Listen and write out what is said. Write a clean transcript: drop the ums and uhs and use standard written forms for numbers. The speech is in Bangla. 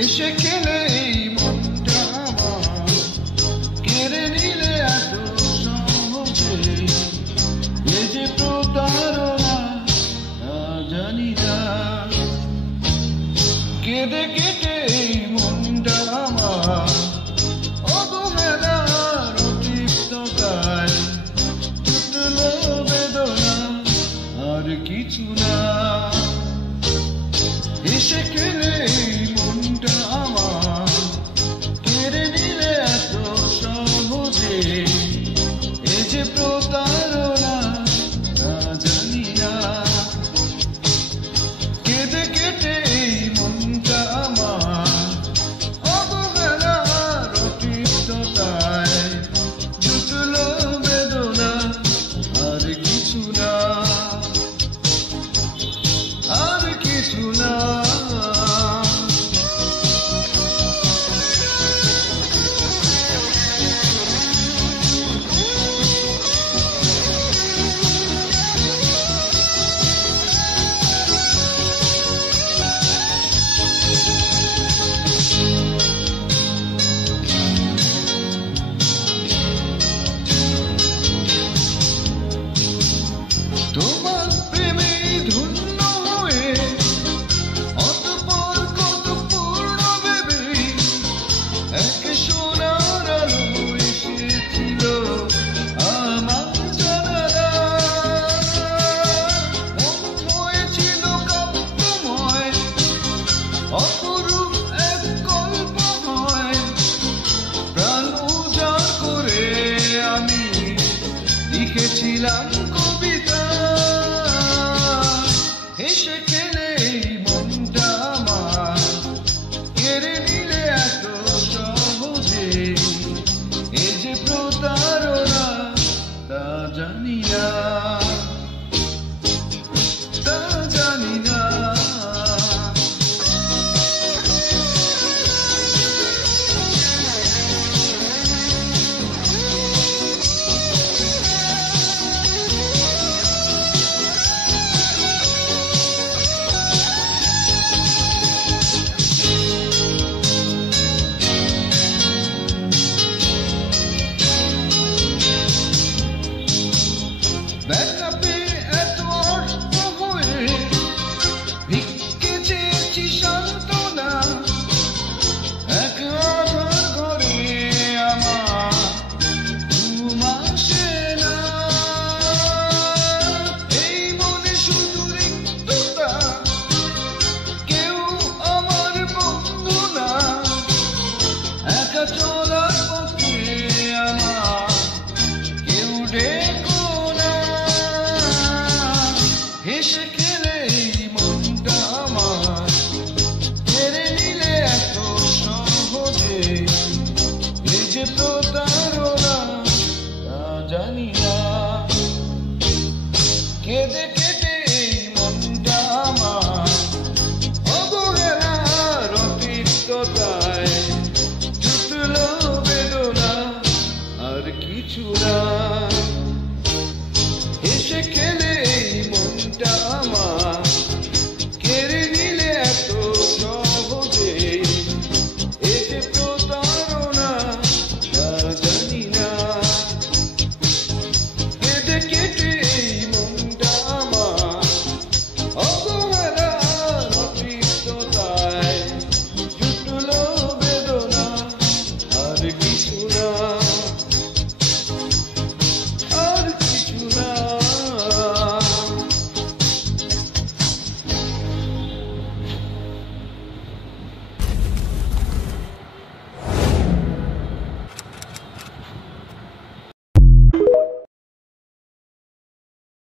হেসে খেলে এই মনটা আমার কেড়ে নিলে এত সহজে, এ যে প্রতারণা তা জানি না। কেঁদে কেটে এই মনটা আমার অবহেলার অতৃপ্ততায় জুটলো বেদনা আর কিছু না। হেসে খেলে এই মনটা আমার কেড়ে নিলে এত সহজে, এ যে প্রতারণা তা জানি না। কেঁদে কেটে এই মনটা আমার অবহেলার অতৃপ্ততায় জুটলো বেদনা আর কিছু না, আর কিছু না। তোমার প্রেমে ধন্য হয়ে অতঃপর কত পূর্ণ ভেবে এক সোনার আলো এসেছিল আমার জানালায়। মন হয়েছিল কাব্যময়, অপরূপ এক কল্পময়। প্রাণ উজাড় করে আমি লিখেছিলাম কবিতা। হেসে খেলে এই মনটা আমার কেড়ে নিলে এত সহজে, এ যে প্রতারণা তা জানি না, তা জানি না। ব্যথা পেয়ে এত অর্থ হয়ে ভিক্ষে চেয়েছি সান্ত্বনা। এক আধার ঘরে আমার ঘুম আসে না। এই মনে শুধু রিক্ততা, কেউ আমার বন্ধু না। একা চলার পথে আমার কেউ ডেকো না। হেসে